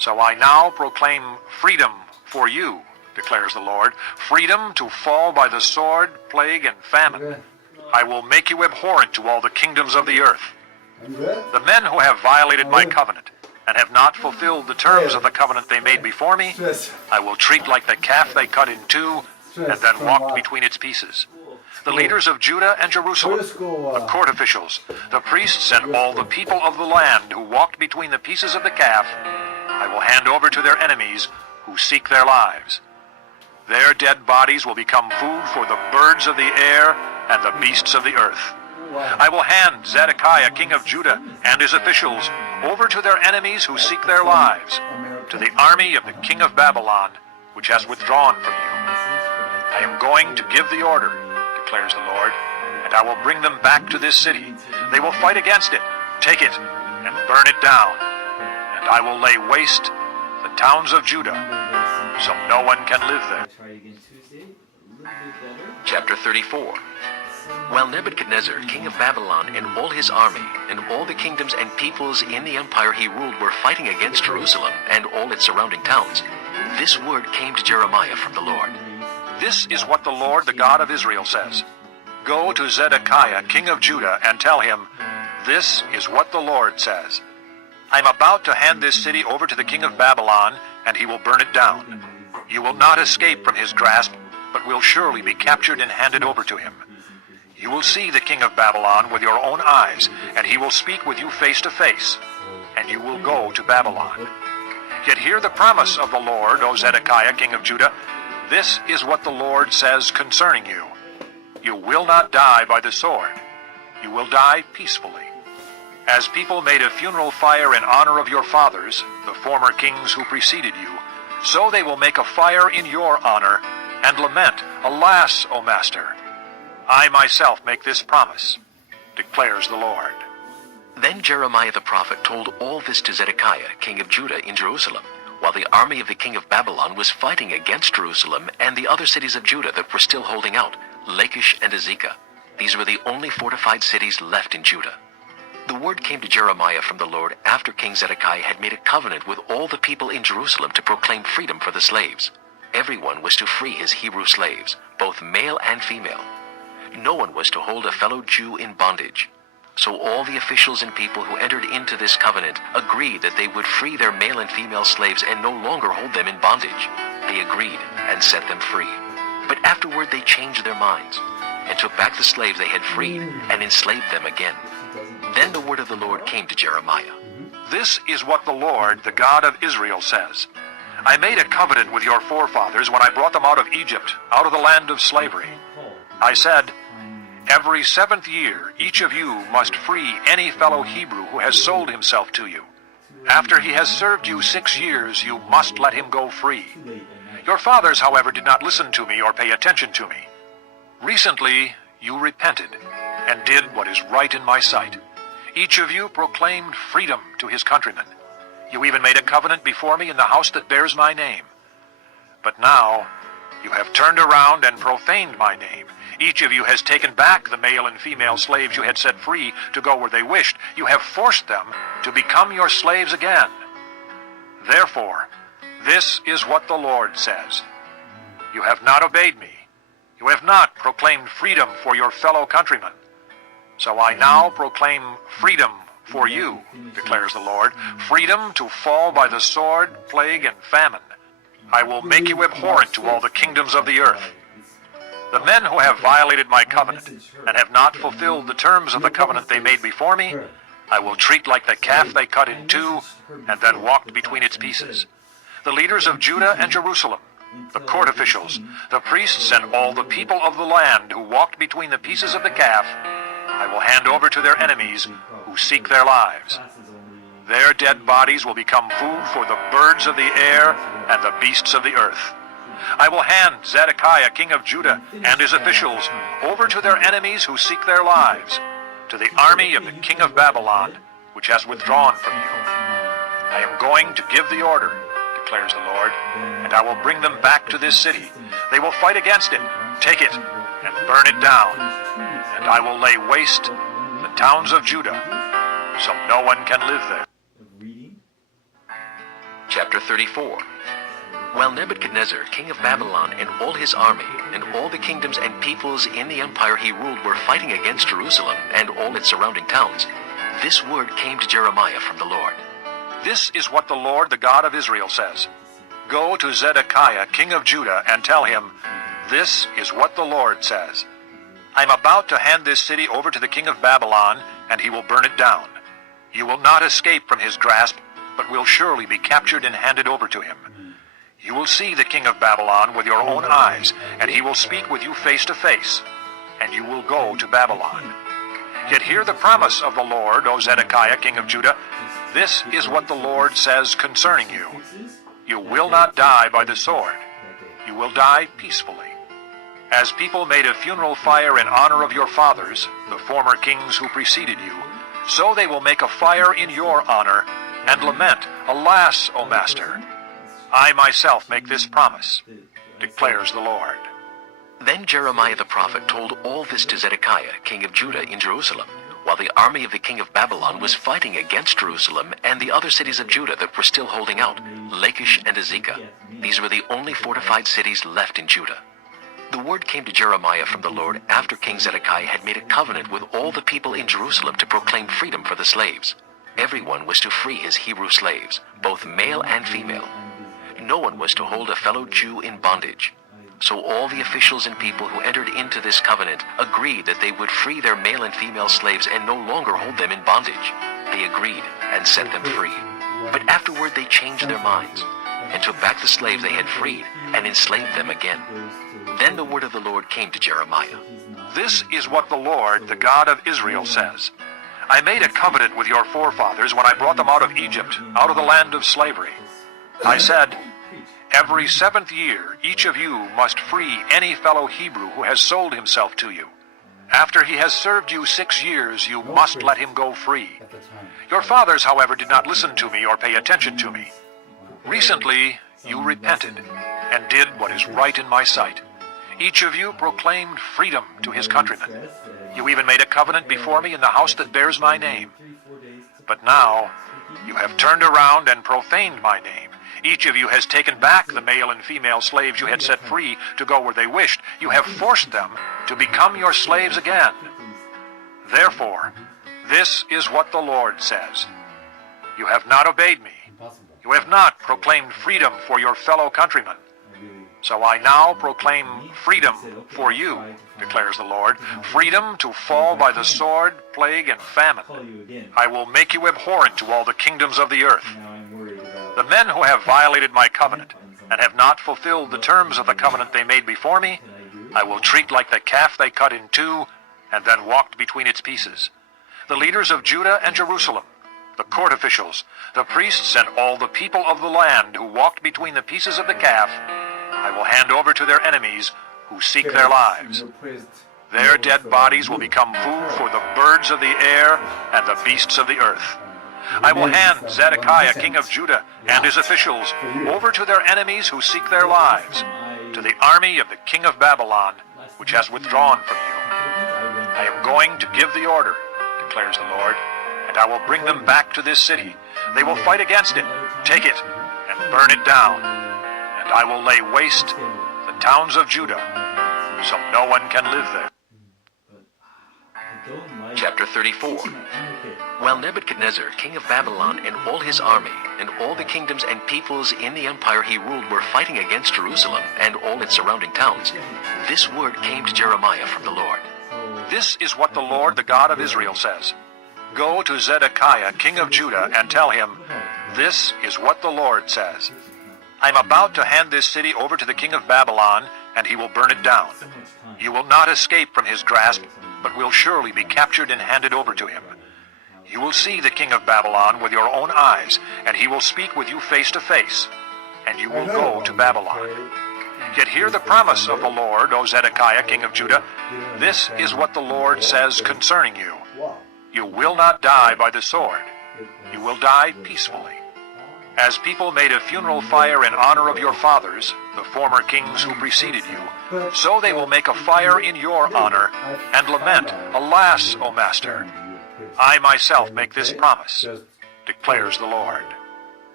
So I now proclaim freedom for you, declares the Lord, freedom to fall by the sword, plague, and famine. I will make you abhorrent to all the kingdoms of the earth. The men who have violated my covenant and have not fulfilled the terms of the covenant they made before me, I will treat like the calf they cut in two and then walked between its pieces. The leaders of Judah and Jerusalem, the court officials, the priests, and all the people of the land who walked between the pieces of the calf, I will hand over to their enemies who seek their lives. Their dead bodies will become food for the birds of the air and the beasts of the earth. I will hand Zedekiah, king of Judah, and his officials over to their enemies who seek their lives, to the army of the king of Babylon, which has withdrawn from you. I am going to give the order, declares the Lord, and I will bring them back to this city. They will fight against it, take it, and burn it down. And I will lay waste the towns of Judah, so no one can live there. Chapter 34. While Nebuchadnezzar, king of Babylon, and all his army, and all the kingdoms and peoples in the empire he ruled were fighting against Jerusalem and all its surrounding towns, this word came to Jeremiah from the Lord. This is what the Lord, the God of Israel, says. Go to Zedekiah, king of Judah, and tell him, this is what the Lord says. I'm about to hand this city over to the king of Babylon, and he will burn it down. You will not escape from his grasp, but will surely be captured and handed over to him. You will see the king of Babylon with your own eyes, and he will speak with you face to face, and you will go to Babylon. Yet hear the promise of the Lord, O Zedekiah, king of Judah. This is what the Lord says concerning you. You will not die by the sword. You will die peacefully. As people made a funeral fire in honor of your fathers, the former kings who preceded you, so they will make a fire in your honor and lament, alas, O master. I myself make this promise, declares the Lord. Then Jeremiah the prophet told all this to Zedekiah, king of Judah, in Jerusalem, while the army of the king of Babylon was fighting against Jerusalem and the other cities of Judah that were still holding out, Lachish and Azekah. These were the only fortified cities left in Judah. The word came to Jeremiah from the Lord after King Zedekiah had made a covenant with all the people in Jerusalem to proclaim freedom for the slaves. Everyone was to free his Hebrew slaves, both male and female. No one was to hold a fellow Jew in bondage. So all the officials and people who entered into this covenant agreed that they would free their male and female slaves and no longer hold them in bondage. They agreed and set them free. But afterward they changed their minds and took back the slaves they had freed and enslaved them again. Then the word of the Lord came to Jeremiah. This is what the Lord, the God of Israel, says. I made a covenant with your forefathers when I brought them out of Egypt, out of the land of slavery. I said, every 7th year, each of you must free any fellow Hebrew who has sold himself to you. After he has served you 6 years, you must let him go free. Your fathers, however, did not listen to me or pay attention to me. Recently, you repented and did what is right in my sight. Each of you proclaimed freedom to his countrymen. You even made a covenant before me in the house that bears my name. But now, you have turned around and profaned my name. Each of you has taken back the male and female slaves you had set free to go where they wished. You have forced them to become your slaves again. Therefore, this is what the Lord says. You have not obeyed me. You have not proclaimed freedom for your fellow countrymen. So I now proclaim freedom for you, declares the Lord, freedom to fall by the sword, plague, and famine. I will make you abhorrent to all the kingdoms of the earth. The men who have violated my covenant and have not fulfilled the terms of the covenant they made before me, I will treat like the calf they cut in two and then walked between its pieces. The leaders of Judah and Jerusalem, the court officials, the priests, and all the people of the land who walked between the pieces of the calf, I will hand over to their enemies who seek their lives. Their dead bodies will become food for the birds of the air and the beasts of the earth. I will hand Zedekiah, king of Judah, and his officials over to their enemies who seek their lives, to the army of the king of Babylon, which has withdrawn from you. I am going to give the order, declares the Lord, and I will bring them back to this city. They will fight against it, take it, and burn it down. And I will lay waste the towns of Judah, so no one can live there. Chapter 34. While Nebuchadnezzar, king of Babylon, and all his army, and all the kingdoms and peoples in the empire he ruled were fighting against Jerusalem and all its surrounding towns, this word came to Jeremiah from the Lord. This is what the Lord, the God of Israel, says. Go to Zedekiah, king of Judah, and tell him, this is what the Lord says. I'm about to hand this city over to the king of Babylon, and he will burn it down. You will not escape from his grasp, but will surely be captured and handed over to him. You will see the king of Babylon with your own eyes, and he will speak with you face to face, and you will go to Babylon. Yet hear the promise of the Lord, O Zedekiah, king of Judah. This is what the Lord says concerning you. You will not die by the sword. You will die peacefully. As people made a funeral fire in honor of your fathers, the former kings who preceded you, so they will make a fire in your honor, and lament, Alas, O Master! I myself make this promise, declares the Lord. Then Jeremiah the prophet told all this to Zedekiah, king of Judah, in Jerusalem, while the army of the king of Babylon was fighting against Jerusalem and the other cities of Judah that were still holding out, Lachish and Azekah. These were the only fortified cities left in Judah. The word came to Jeremiah from the Lord after King Zedekiah had made a covenant with all the people in Jerusalem to proclaim freedom for the slaves. Everyone was to free his Hebrew slaves, both male and female. No one was to hold a fellow Jew in bondage. So all the officials and people who entered into this covenant agreed that they would free their male and female slaves and no longer hold them in bondage. They agreed and set them free. But afterward they changed their minds and took back the slaves they had freed and enslaved them again. Then the word of the Lord came to Jeremiah. This is what the Lord, the God of Israel, says. I made a covenant with your forefathers when I brought them out of Egypt, out of the land of slavery. I said, every 7th year, each of you must free any fellow Hebrew who has sold himself to you. After he has served you 6 years, you must let him go free. Your fathers, however, did not listen to me or pay attention to me. Recently, you repented and did what is right in my sight. Each of you proclaimed freedom to his countrymen. You even made a covenant before me in the house that bears my name. But now, you have turned around and profaned my name. Each of you has taken back the male and female slaves you had set free to go where they wished. You have forced them to become your slaves again. Therefore, this is what the Lord says. You have not obeyed me. You have not proclaimed freedom for your fellow countrymen. So I now proclaim freedom for you, declares the Lord, freedom to fall by the sword, plague, and famine. I will make you abhorrent to all the kingdoms of the earth. The men who have violated my covenant and have not fulfilled the terms of the covenant they made before me, I will treat like the calf they cut in two and then walked between its pieces. The leaders of Judah and Jerusalem, the court officials, the priests, and all the people of the land who walked between the pieces of the calf, I will hand over to their enemies who seek their lives. Their dead bodies will become food for the birds of the air and the beasts of the earth. I will hand Zedekiah, king of Judah, and his officials over to their enemies who seek their lives, to the army of the king of Babylon, which has withdrawn from you. I am going to give the order, declares the Lord, and I will bring them back to this city. They will fight against it, take it, and burn it down. And I will lay waste the towns of Judah, so no one can live there. Chapter 34. While Nebuchadnezzar, king of Babylon, and all his army, and all the kingdoms and peoples in the empire he ruled were fighting against Jerusalem and all its surrounding towns, this word came to Jeremiah from the Lord. This is what the Lord, the God of Israel, says. Go to Zedekiah, king of Judah, and tell him, this is what the Lord says. I'm about to hand this city over to the king of Babylon, and he will burn it down. You will not escape from his grasp, but will surely be captured and handed over to him. You will see the king of Babylon with your own eyes, and he will speak with you face to face, and you will go to Babylon. Yet hear the promise of the Lord, O Zedekiah, king of Judah. This is what the Lord says concerning you. You will not die by the sword. You will die peacefully. As people made a funeral fire in honor of your fathers, the former kings who preceded you, so they will make a fire in your honor and lament, Alas, O Master! I myself make this promise, declares the Lord.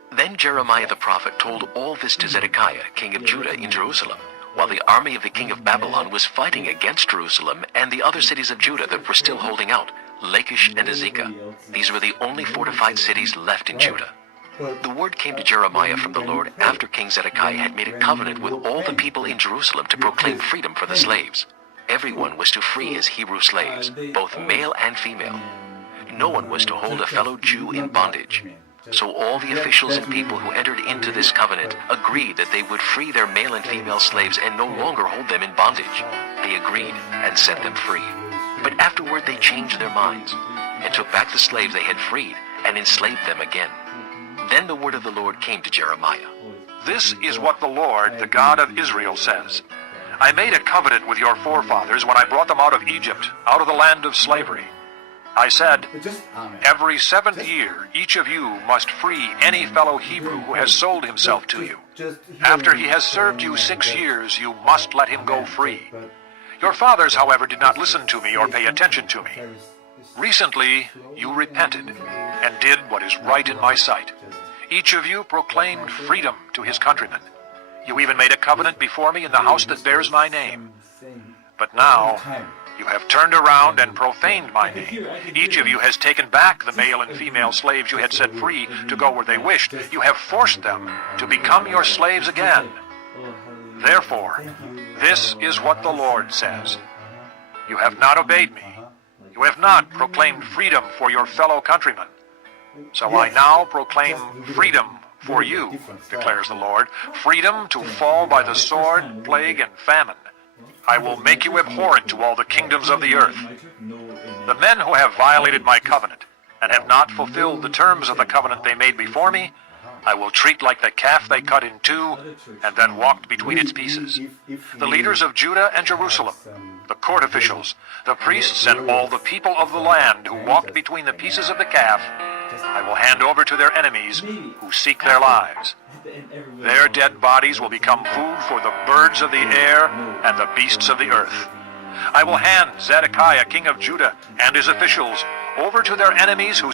Then Jeremiah the prophet told all this to Zedekiah, king of Judah, in Jerusalem, while the army of the king of Babylon was fighting against Jerusalem and the other cities of Judah that were still holding out, Lachish and Azekah. These were the only fortified cities left in Judah. The word came to Jeremiah from the Lord after King Zedekiah had made a covenant with all the people in Jerusalem to proclaim freedom for the slaves. Everyone was to free his Hebrew slaves, both male and female. No one was to hold a fellow Jew in bondage. So all the officials and people who entered into this covenant agreed that they would free their male and female slaves and no longer hold them in bondage. They agreed and set them free. But afterward they changed their minds and took back the slaves they had freed and enslaved them again. Then the word of the Lord came to Jeremiah. This is what the Lord, the God of Israel, says. I made a covenant with your forefathers when I brought them out of Egypt, out of the land of slavery. I said, every 7th year, each of you must free any fellow Hebrew who has sold himself to you. After he has served you 6 years, you must let him go free. Your fathers, however, did not listen to me or pay attention to me. Recently, you repented and did what is right in my sight. Each of you proclaimed freedom to his countrymen. You even made a covenant before me in the house that bears my name. But now, you have turned around and profaned my name. Each of you has taken back the male and female slaves you had set free to go where they wished. You have forced them to become your slaves again. Therefore, this is what the Lord says. You have not obeyed me. You have not proclaimed freedom for your fellow countrymen. So I now proclaim freedom for you, declares the Lord, freedom to fall by the sword, plague, and famine. I will make you abhorrent to all the kingdoms of the earth. The men who have violated my covenant and have not fulfilled the terms of the covenant they made before me, I will treat like the calf they cut in two and then walked between its pieces. The leaders of Judah and Jerusalem, the court officials, the priests, and all the people of the land who walked between the pieces of the calf, I will hand over to their enemies who seek their lives. Their dead bodies will become food for the birds of the air and the beasts of the earth. I will hand Zedekiah, king of Judah, and his officials over to their enemies who